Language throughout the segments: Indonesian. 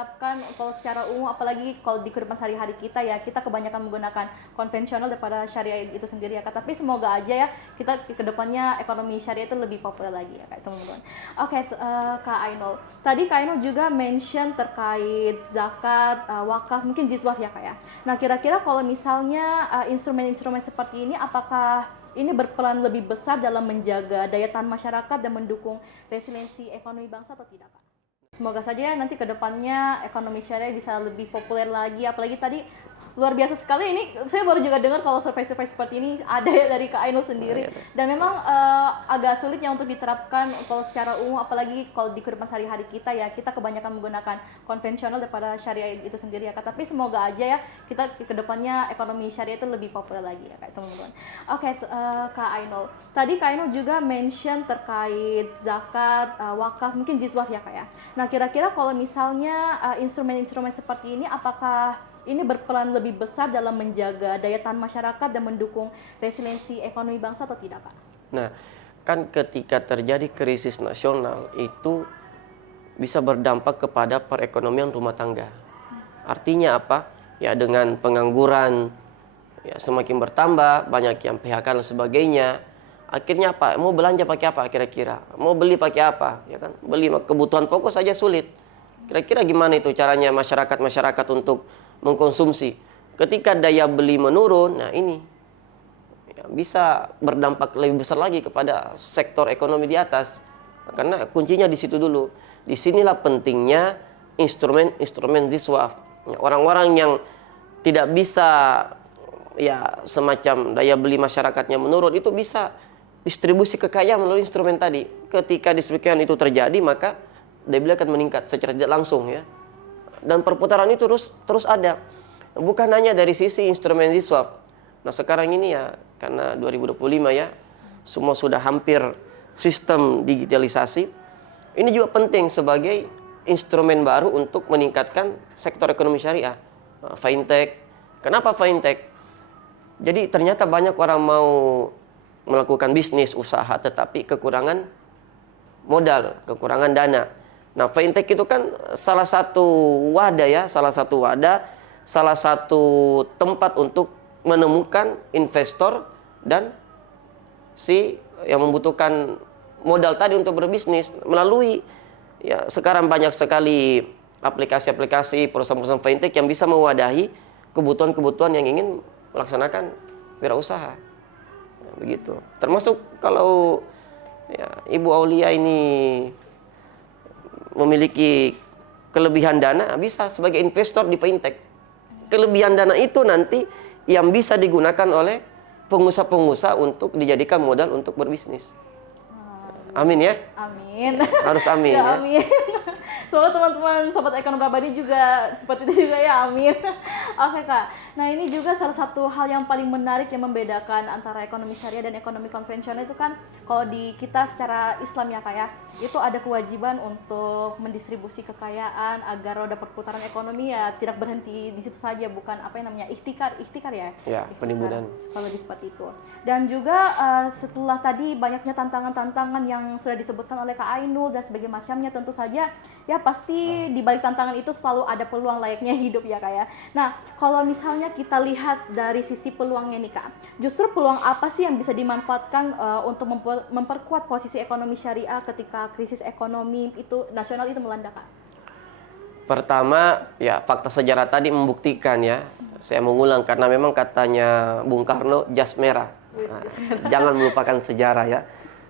diterapkan kalau secara umum, apalagi kalau di kehidupan sehari-hari kita ya, kita kebanyakan menggunakan konvensional daripada syariah itu sendiri ya Kak. Tapi semoga aja ya kita ke depannya ekonomi syariah itu lebih populer lagi ya Kak, teman-teman. Oke, Kak Ainul. Tadi Kak Ainul juga mention terkait zakat, wakaf, mungkin ziswaf ya Kak ya. Nah, kira-kira kalau misalnya instrumen-instrumen seperti ini, apakah ini berperan lebih besar dalam menjaga daya tahan masyarakat dan mendukung resiliensi ekonomi bangsa atau tidak, Pak? Semoga saja nanti ke depannya ekonomi syariah bisa lebih populer lagi, apalagi tadi luar biasa sekali ini. Saya baru juga dengar kalau survei-survei seperti ini ada ya dari Kak Ainul sendiri. Dan memang agak sulit ya untuk diterapkan kalau secara umum, apalagi kalau di kehidupan sehari-hari kita ya, kita kebanyakan menggunakan konvensional daripada syariah itu sendiri ya Kak. Tapi semoga aja ya kita ke depannya ekonomi syariah itu lebih populer lagi ya Kak, teman-teman. Oke, Kak Ainul. Tadi Kak Ainul juga mention terkait zakat, wakaf, mungkin ziswaf ya Kak ya. Nah, kira-kira kalau misalnya instrumen-instrumen seperti ini, apakah ini berperan lebih besar dalam menjaga daya tahan masyarakat dan mendukung resiliensi ekonomi bangsa atau tidak, Pak? Nah, kan ketika terjadi krisis nasional itu bisa berdampak kepada perekonomian rumah tangga. Artinya apa? Ya dengan pengangguran ya semakin bertambah, banyak yang PHK dan sebagainya. Akhirnya apa? Mau belanja pakai apa kira-kira? Mau beli pakai apa? Ya kan? Beli kebutuhan pokok saja sulit. Kira-kira gimana itu caranya masyarakat untuk mengkonsumsi? Ketika daya beli menurun, nah ini ya, bisa berdampak lebih besar lagi kepada sektor ekonomi di atas. Karena kuncinya di situ dulu. Disinilah pentingnya instrumen ziswaf. Orang-orang yang tidak bisa ya semacam daya beli masyarakatnya menurun, itu bisa distribusi kekayaan melalui instrumen tadi. Ketika distribusian itu terjadi, maka daya beli akan meningkat secara tidak langsung ya. Dan perputaran itu terus ada. Bukan hanya dari sisi instrumen ziswaf. Nah, sekarang ini ya karena 2025 ya, semua sudah hampir sistem digitalisasi. Ini juga penting sebagai instrumen baru untuk meningkatkan sektor ekonomi syariah. Fintech. Kenapa fintech? Jadi ternyata banyak orang mau melakukan bisnis, usaha, tetapi kekurangan modal, kekurangan dana. Nah, fintech itu kan salah satu wadah, salah satu tempat untuk menemukan investor dan si yang membutuhkan modal tadi untuk berbisnis melalui ya sekarang banyak sekali aplikasi-aplikasi perusahaan-perusahaan fintech yang bisa mewadahi kebutuhan-kebutuhan yang ingin melaksanakan wirausaha. Ya, begitu. Termasuk kalau ya, Ibu Aulia ini memiliki kelebihan dana, bisa sebagai investor di fintech. Kelebihan dana itu nanti yang bisa digunakan oleh pengusaha-pengusaha untuk dijadikan modal untuk berbisnis. Amin ya? Amin. Harus amin ya. Amin. Semoga teman-teman Sobat Ekonomi Prabadi juga seperti itu juga ya, amin. Oke Kak, nah ini juga salah satu hal yang paling menarik yang membedakan antara ekonomi syariah dan ekonomi konvensional itu kan kalau di kita secara Islam ya Kak ya, itu ada kewajiban untuk mendistribusi kekayaan agar roda perputaran ekonomi ya tidak berhenti di situ saja, bukan apa yang namanya ikhtikar ya? Ya, penimbunan. Kalau seperti itu. Dan juga setelah tadi banyaknya tantangan-tantangan yang sudah disebutkan oleh Kak Ainul dan sebagainya macamnya, tentu saja ya pasti di balik tantangan itu selalu ada peluang layaknya hidup ya Kak ya. Nah, kalau misalnya kita lihat dari sisi peluangnya nih Kak, justru peluang apa sih yang bisa dimanfaatkan untuk memperkuat posisi ekonomi syariah ketika krisis ekonomi itu nasional itu melanda Kak? Pertama, ya fakta sejarah tadi membuktikan ya. Saya mengulang karena memang katanya Bung Karno, jas merah. Nah, jangan melupakan sejarah ya.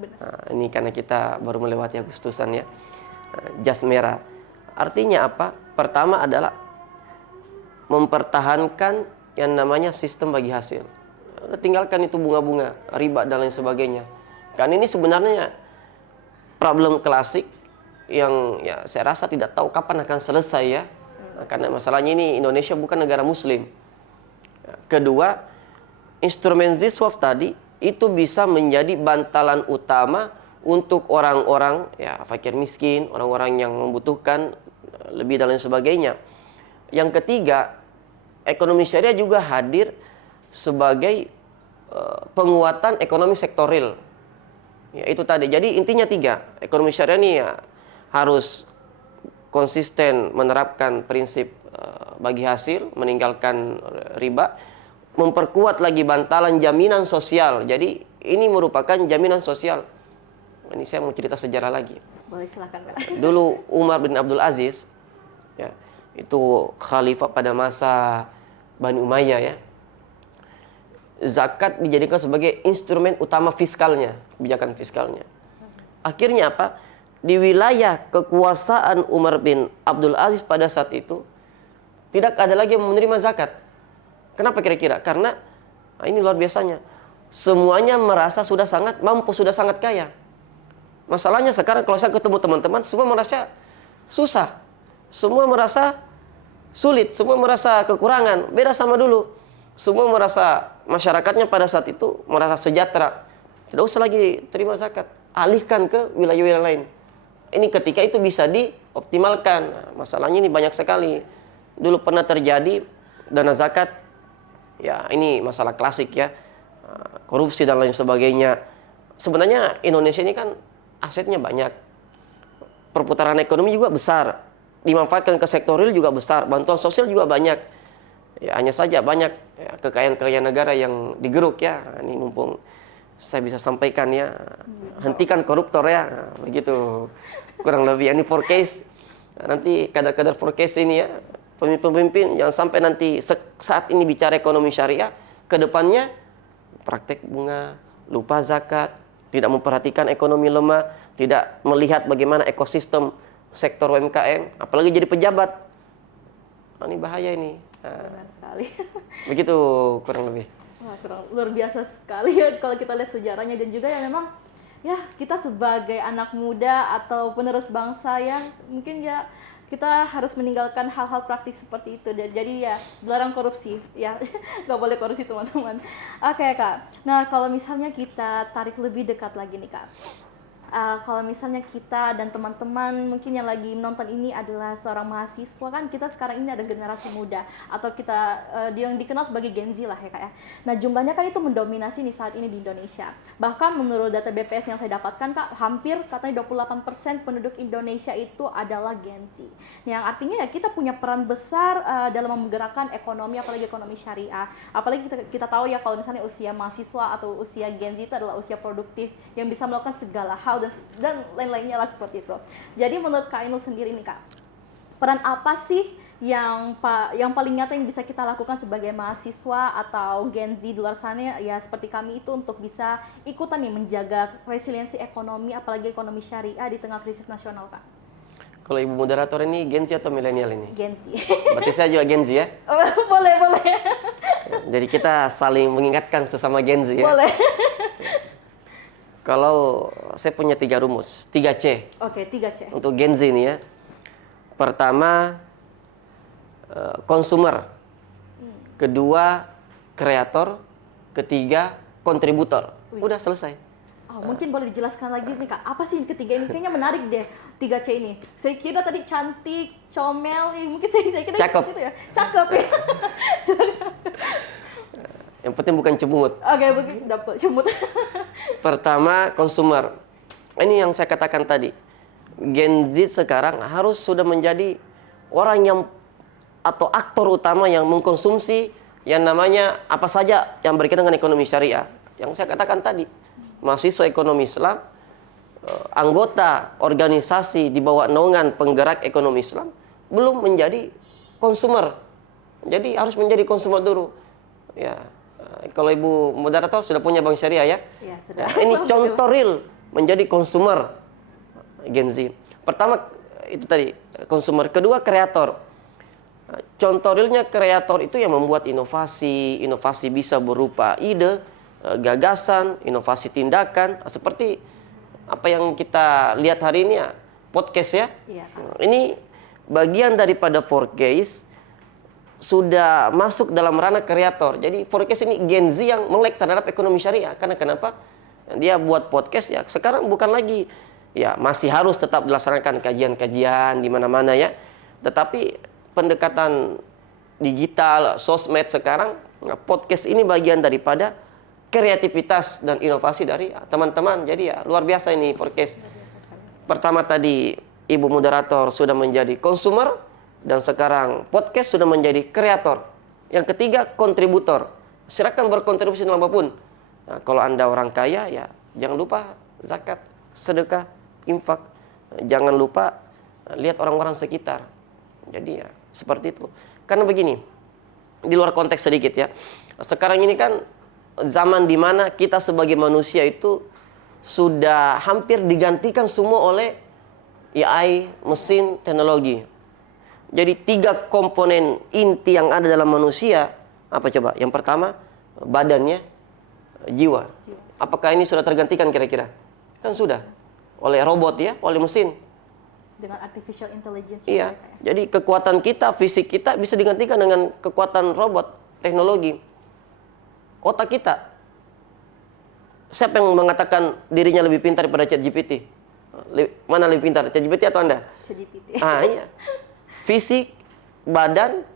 Nah, ini karena kita baru melewati Agustusan ya. Jas merah. Artinya apa? Pertama adalah mempertahankan yang namanya sistem bagi hasil. Tinggalkan itu bunga-bunga, riba dan lain sebagainya. Kan ini sebenarnya problem klasik yang ya saya rasa tidak tahu kapan akan selesai ya. Nah, karena masalahnya ini Indonesia bukan negara muslim. Kedua, instrumen ziswaf tadi itu bisa menjadi bantalan utama untuk orang-orang ya fakir miskin, orang-orang yang membutuhkan lebih dan lain sebagainya. Yang ketiga, ekonomi syariah juga hadir sebagai penguatan ekonomi sektor real. Ya, itu tadi. Jadi intinya tiga. Ekonomi syariah ini ya harus konsisten menerapkan prinsip bagi hasil, meninggalkan riba, memperkuat lagi bantalan jaminan sosial. Jadi ini merupakan jaminan sosial. Ini saya mau cerita sejarah lagi. Boleh, silakan Kak. Dulu Umar bin Abdul Aziz, ya, itu khalifah pada masa Bani Umayyah ya. Zakat dijadikan sebagai instrumen utama fiskalnya, kebijakan fiskalnya. Akhirnya apa? Di wilayah kekuasaan Umar bin Abdul Aziz pada saat itu tidak ada lagi yang menerima zakat. Kenapa kira-kira? Karena ini luar biasanya. Semuanya merasa sudah sangat mampu, sudah sangat kaya. Masalahnya sekarang kalau saya ketemu teman-teman, semua merasa susah. Semua merasa sulit, semua merasa kekurangan. Beda sama dulu. Semua merasa, masyarakatnya pada saat itu merasa sejahtera. Tidak usah lagi terima zakat. Alihkan ke wilayah-wilayah lain. Ini ketika itu bisa dioptimalkan. Nah, masalahnya ini banyak sekali. Dulu pernah terjadi dana zakat. Ya, ini masalah klasik ya. Korupsi dan lain sebagainya. Sebenarnya Indonesia ini kan asetnya banyak. Perputaran ekonomi juga besar. Dimanfaatkan ke sektor real juga besar. Bantuan sosial juga banyak. Ya, hanya saja banyak ya, kekayaan-kekayaan negara yang digeruk ya. Ini mumpung saya bisa sampaikan ya. Hentikan koruptor ya. Nah, begitu. Kurang lebih ini forecast. Nah, nanti kadar-kadar forecast ini ya. Pemimpin-pemimpin jangan sampai nanti saat ini bicara ekonomi syariah, ke depannya praktek bunga, lupa zakat, tidak memperhatikan ekonomi lemah, tidak melihat bagaimana ekosistem sektor UMKM, apalagi jadi pejabat. Nah, ini bahaya ini. Benar sekali. Begitu kurang lebih. Wah, luar biasa sekali ya kalau kita lihat sejarahnya, dan juga ya memang ya kita sebagai anak muda atau penerus bangsa ya mungkin ya kita harus meninggalkan hal-hal praktis seperti itu. Dan jadi ya dilarang korupsi ya. Nggak boleh korupsi teman-teman. Oke Kak, nah kalau misalnya kita tarik lebih dekat lagi nih Kak, kalau misalnya kita dan teman-teman mungkin yang lagi menonton ini adalah seorang mahasiswa, kan kita sekarang ini ada generasi muda atau kita yang dikenal sebagai Gen Z lah ya Kak ya. Nah jumlahnya kan itu mendominasi nih saat ini di Indonesia. Bahkan menurut data BPS yang saya dapatkan Kak, hampir katanya 28% penduduk Indonesia itu adalah Gen Z. Yang artinya ya kita punya peran besar dalam menggerakkan ekonomi, apalagi ekonomi syariah. Apalagi kita tahu ya kalau misalnya usia mahasiswa atau usia Gen Z itu adalah usia produktif yang bisa melakukan segala hal dan lain-lainnya lah seperti itu. Jadi menurut Kak Ainul sendiri nih Kak, peran apa sih yang paling nyata yang bisa kita lakukan sebagai mahasiswa atau Gen Z di luar sana ya seperti kami itu untuk bisa ikutan nih menjaga resiliensi ekonomi, apalagi ekonomi syariah di tengah krisis nasional Kak? Kalau Ibu moderator ini Gen Z atau milenial ini? Gen Z. Berarti saya juga Gen Z ya? Boleh. Jadi kita saling mengingatkan sesama Gen Z ya? Boleh. Kalau saya punya 3 rumus, 3C. Oke, 3C. Untuk Gen Z ini ya. Pertama, konsumer. Kedua, kreator. Ketiga, kontributor. Udah selesai. Mungkin boleh dijelaskan lagi nih Kak, apa sih ketiga ini? Kayaknya menarik deh 3C ini. Saya kira tadi cantik, comel, mungkin saya kira cakep. Gitu ya. Cakep ya. Yang penting bukan cemut. Oke, begitu dapat cemut. Pertama, konsumer. Ini yang saya katakan tadi. Gen Z sekarang harus sudah menjadi orang yang atau aktor utama yang mengkonsumsi yang namanya apa saja yang berkaitan dengan ekonomi syariah. Yang saya katakan tadi, mahasiswa ekonomi Islam, anggota organisasi di bawah naungan penggerak ekonomi Islam belum menjadi konsumer. Jadi harus menjadi konsumer dulu. Ya. Kalau Ibu moderator sudah punya bank syariah ya? Ya, sudah. Ini contoh real menjadi konsumer Gen Z. Pertama itu tadi konsumer, kedua kreator. Contoh realnya kreator itu yang membuat inovasi. Inovasi bisa berupa ide, gagasan, inovasi tindakan, seperti apa yang kita lihat hari ini ya, podcast ya. Iya. Ini bagian daripada forecast sudah masuk dalam ranah kreator. Jadi forecast ini Gen Z yang melek terhadap ekonomi syariah. Karena kenapa? Dia buat podcast ya. Sekarang bukan lagi ya masih harus tetap dilaksanakan kajian-kajian di mana-mana ya. Tetapi pendekatan digital, sosmed sekarang, nah, podcast ini bagian daripada kreativitas dan inovasi dari teman-teman. Jadi ya luar biasa ini forecast. Pertama tadi Ibu moderator sudah menjadi konsumer, dan sekarang podcast sudah menjadi kreator. Yang ketiga, kontributor. Silakan berkontribusi dalam apapun. Nah, kalau Anda orang kaya, ya jangan lupa zakat, sedekah, infak. Jangan lupa lihat orang-orang sekitar. Jadi ya seperti itu. Karena begini, di luar konteks sedikit ya. Sekarang ini kan zaman dimana kita sebagai manusia itu sudah hampir digantikan semua oleh AI, mesin, teknologi. Jadi 3 komponen inti yang ada dalam manusia, apa coba? Yang pertama, badannya, jiwa. Apakah ini sudah tergantikan kira-kira? Kan sudah. Oleh robot ya, oleh mesin. Dengan artificial intelligence. Iya. Jadi kekuatan kita, fisik kita bisa digantikan dengan kekuatan robot, teknologi. Otak kita. Siapa yang mengatakan dirinya lebih pintar daripada ChatGPT? Mana lebih pintar, ChatGPT atau Anda? ChatGPT. Iya. Fisik, badan,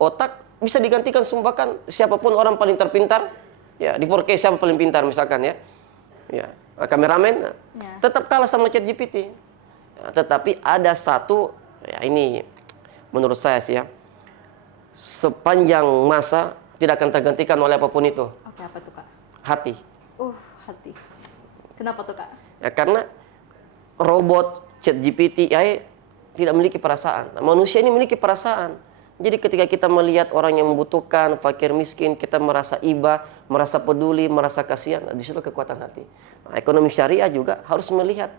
otak bisa digantikan semua, bahkan siapapun orang paling terpintar, ya di 4K siapa paling pintar misalkan ya. Ya, kameramen tetap kalah sama ChatGPT. Ya, tetapi ada satu, ya ini menurut saya sih ya, sepanjang masa tidak akan tergantikan oleh apapun itu. Oke, apa tuh Kak? Hati. Hati. Kenapa tuh Kak? Ya karena robot, ChatGPT, AI tidak memiliki perasaan. Nah, manusia ini memiliki perasaan. Jadi ketika kita melihat orang yang membutuhkan, fakir miskin, kita merasa iba, merasa peduli, merasa kasihan. Nah, di situ kekuatan hati. Nah, ekonomi syariah juga harus melihat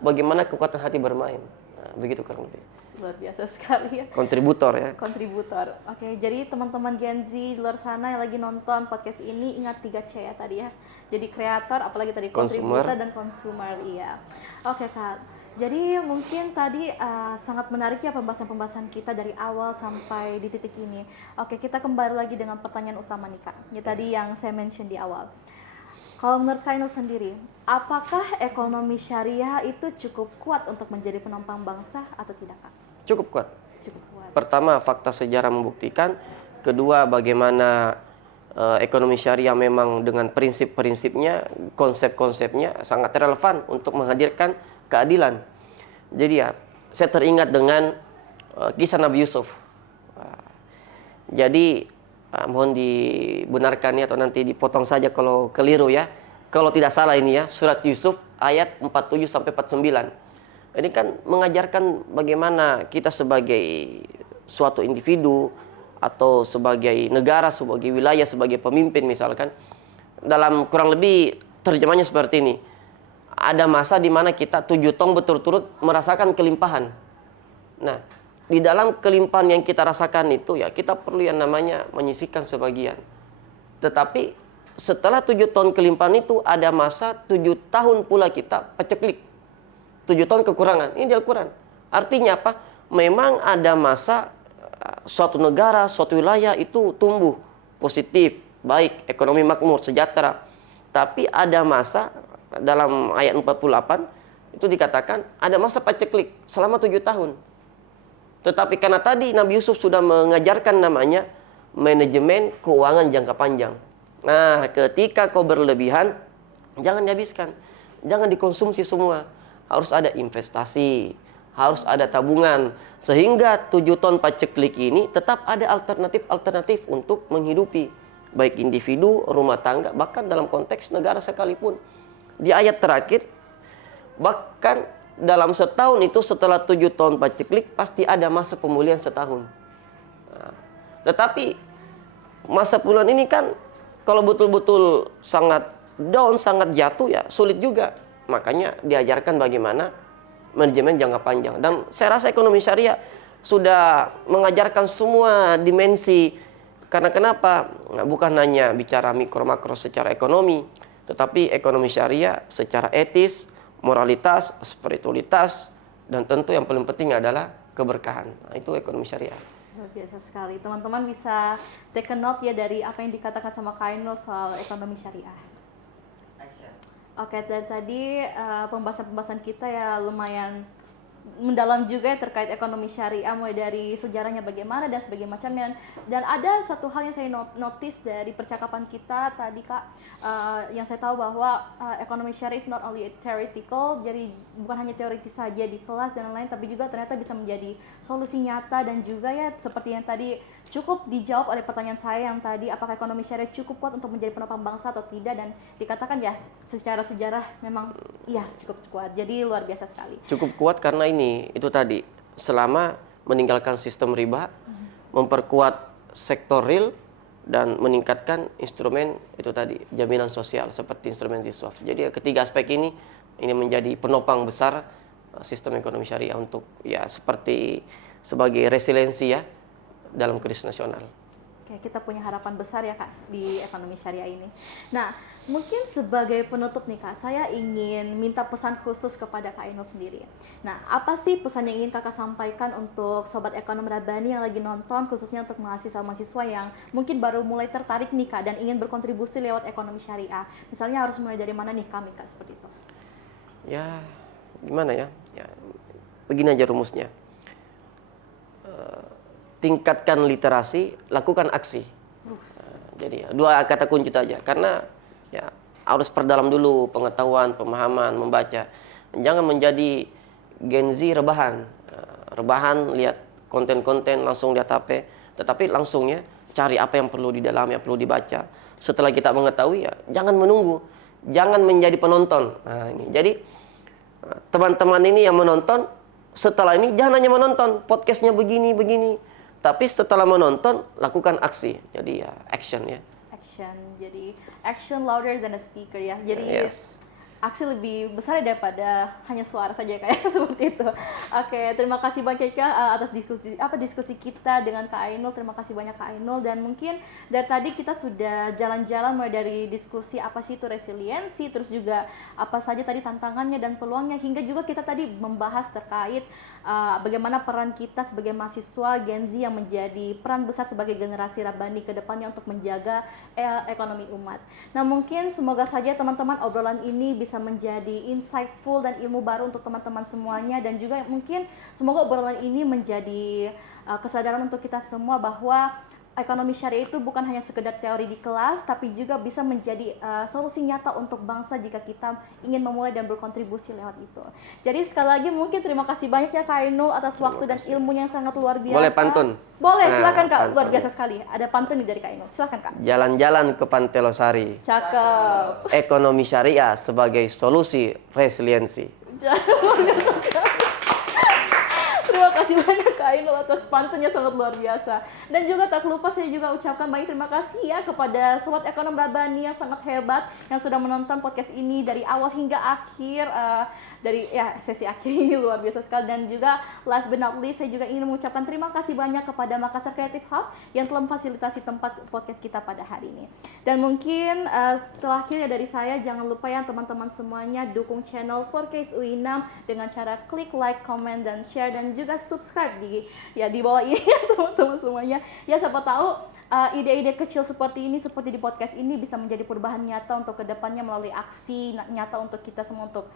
bagaimana kekuatan hati bermain. Nah, begitu kurang lebih. Luar biasa sekali ya. Kontributor ya. Kontributor. Oke, jadi teman-teman Gen Z di luar sana yang lagi nonton podcast ini, ingat 3C ya tadi ya. Jadi kreator, apalagi tadi kontributor dan konsumer. Iya. Oke Kak. Jadi mungkin tadi sangat menarik ya pembahasan-pembahasan kita dari awal sampai di titik ini. Oke, kita kembali lagi dengan pertanyaan utama nih Kak. Ini tadi yang saya mention di awal. Kalau menurut Kak Ainul sendiri, apakah ekonomi syariah itu cukup kuat untuk menjadi penopang bangsa atau tidak Kak? Cukup kuat. Cukup kuat. Pertama, fakta sejarah membuktikan. Kedua, bagaimana ekonomi syariah memang dengan prinsip-prinsipnya, konsep-konsepnya sangat relevan untuk menghadirkan keadilan. Jadi ya, saya teringat dengan kisah Nabi Yusuf. Jadi mohon dibenarkan ya, atau nanti dipotong saja kalau keliru ya. Kalau tidak salah ini ya, surat Yusuf ayat 47 sampai 49. Ini kan mengajarkan bagaimana kita sebagai suatu individu atau sebagai negara, sebagai wilayah, sebagai pemimpin misalkan, dalam kurang lebih terjemahnya seperti ini. Ada masa di mana kita 7 tahun berturut-turut merasakan kelimpahan. Nah, di dalam kelimpahan yang kita rasakan itu ya kita perlu yang namanya menyisihkan sebagian. Tetapi setelah 7 tahun kelimpahan itu ada masa 7 tahun pula kita paceklik. 7 tahun kekurangan. Ini di Al-Quran. Artinya apa? Memang ada masa suatu negara, suatu wilayah itu tumbuh positif, baik, ekonomi makmur, sejahtera. Tapi ada masa dalam ayat 48 itu dikatakan ada masa paceklik selama 7 tahun. Tetapi karena tadi Nabi Yusuf sudah mengajarkan namanya manajemen keuangan jangka panjang. Nah, ketika kau berlebihan, jangan dihabiskan. Jangan dikonsumsi semua. Harus ada investasi, harus ada tabungan. Sehingga 7 tahun paceklik ini tetap ada alternatif-alternatif untuk menghidupi. Baik individu, rumah tangga, bahkan dalam konteks negara sekalipun. Di ayat terakhir, bahkan dalam setahun itu setelah 7 tahun paceklik, pasti ada masa pemulihan setahun. Nah, tetapi masa pemulihan ini kan kalau betul-betul sangat down, sangat jatuh ya sulit juga. Makanya diajarkan bagaimana manajemen jangka panjang. Dan saya rasa ekonomi syariah sudah mengajarkan semua dimensi. Karena kenapa? Nah, bukan hanya bicara mikro-makro secara ekonomi, tetapi ekonomi syariah secara etis, moralitas, spiritualitas, dan tentu yang paling penting adalah keberkahan. Nah, itu ekonomi syariah. Luar biasa sekali. Teman-teman bisa take a note ya dari apa yang dikatakan sama Kak Ainul soal ekonomi syariah. Oke, dari tadi pembahasan-pembahasan kita ya lumayan mendalam juga ya terkait ekonomi syariah, mulai dari sejarahnya bagaimana dan sebagainya macamnya. Dan ada satu hal yang saya notice dari percakapan kita tadi Kak, yang saya tahu bahwa ekonomi syariah is not only theoretical, jadi bukan hanya teoritis saja di kelas dan lain-lain, tapi juga ternyata bisa menjadi solusi nyata. Dan juga ya seperti yang tadi cukup dijawab oleh pertanyaan saya yang tadi, apakah ekonomi syariah cukup kuat untuk menjadi penopang bangsa atau tidak, dan dikatakan ya secara sejarah memang iya cukup kuat, jadi luar biasa sekali. Cukup kuat karena itu tadi, selama meninggalkan sistem riba, memperkuat sektor real, dan meningkatkan instrumen itu tadi, jaminan sosial seperti instrumen ZISWAF. Jadi ketiga aspek ini menjadi penopang besar sistem ekonomi syariah untuk ya seperti sebagai resiliensi ya dalam krisis nasional. Oke, kita punya harapan besar ya Kak di ekonomi syariah ini. Nah, mungkin sebagai penutup nih Kak, saya ingin minta pesan khusus kepada Kak Ainul sendiri. Nah, apa sih pesan yang ingin Kakak sampaikan untuk Sobat Ekonom Rabbani yang lagi nonton, khususnya untuk mahasiswa-mahasiswa yang mungkin baru mulai tertarik nih Kak dan ingin berkontribusi lewat ekonomi syariah. Misalnya harus mulai dari mana nih kami Kak, seperti itu? Ya, gimana ya? Ya begini aja rumusnya. Tingkatkan literasi, lakukan aksi. Jadi dua kata kunci aja, karena ya harus perdalam dulu pengetahuan, pemahaman, membaca. Jangan menjadi Gen Z rebahan. Rebahan lihat konten-konten langsung lihat HP, tetapi langsung ya cari apa yang perlu di dalam, yang perlu dibaca. Setelah kita mengetahui ya jangan menunggu, jangan menjadi penonton. Nah, ini. Jadi teman-teman ini yang menonton setelah ini jangan hanya menonton podcastnya begini, tapi setelah menonton lakukan aksi. Jadi ya action ya. Action, jadi action louder than a speaker ya. Jadi Yes. aksi lebih besar daripada hanya suara saja kayak seperti itu. Oke, terima kasih banyak Kak atas diskusi kita dengan Kak Ainul. Terima kasih banyak Kak Ainul, dan mungkin dari tadi kita sudah jalan-jalan mulai dari diskusi apa sih itu resiliensi, terus juga apa saja tadi tantangannya dan peluangnya, hingga juga kita tadi membahas terkait bagaimana peran kita sebagai mahasiswa Gen Z yang menjadi peran besar sebagai generasi Rabbani ke depannya untuk menjaga ekonomi umat. Nah, mungkin semoga saja teman-teman obrolan ini bisa menjadi insightful dan ilmu baru untuk teman-teman semuanya, dan juga mungkin semoga obrolan ini menjadi kesadaran untuk kita semua bahwa ekonomi syariah itu bukan hanya sekedar teori di kelas, tapi juga bisa menjadi solusi nyata untuk bangsa jika kita ingin memulai dan berkontribusi lewat itu. Jadi sekali lagi mungkin terima kasih banyak ya Kak Ainul atas waktu dan ilmunya yang sangat luar biasa. Boleh pantun? Boleh, silakan Kak. Pantun. Luar biasa sekali. Ada pantun nih dari Kak Ainul. Silakan Kak. Jalan-jalan ke Pantai Losari. Cakep. Ekonomi syariah sebagai solusi resiliensi. Terima kasih banyak Kak Ainul atas pantunnya sangat luar biasa. Dan juga tak lupa saya juga ucapkan banyak terima kasih ya kepada Sobat Ekonom Rabbani yang sangat hebat yang sudah menonton podcast ini dari awal hingga akhir, dari ya sesi akhir ini luar biasa sekali. Dan juga last but not least saya juga ingin mengucapkan terima kasih banyak kepada Makassar Creative Hub yang telah memfasilitasi tempat podcast kita pada hari ini. Dan mungkin terakhir dari saya, jangan lupa ya teman-teman semuanya dukung channel 4Case UI6 dengan cara klik like, comment, dan share, dan juga subscribe di bawah ini ya teman-teman semuanya. Ya siapa tahu ide-ide kecil seperti ini, seperti di podcast ini, bisa menjadi perubahan nyata untuk kedepannya melalui aksi nyata untuk kita semua untuk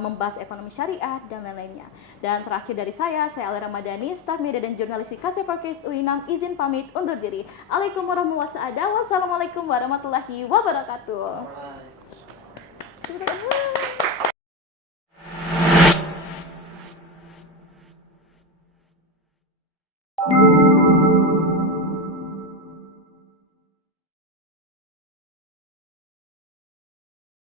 membahas ekonomi syariah dan lain-lainnya. Dan terakhir dari saya Alia Ramadhani, staf media dan jurnalistik KC4Case UI6, izin pamit undur diri. Assalamualaikum warahmatullahi wabarakatuh.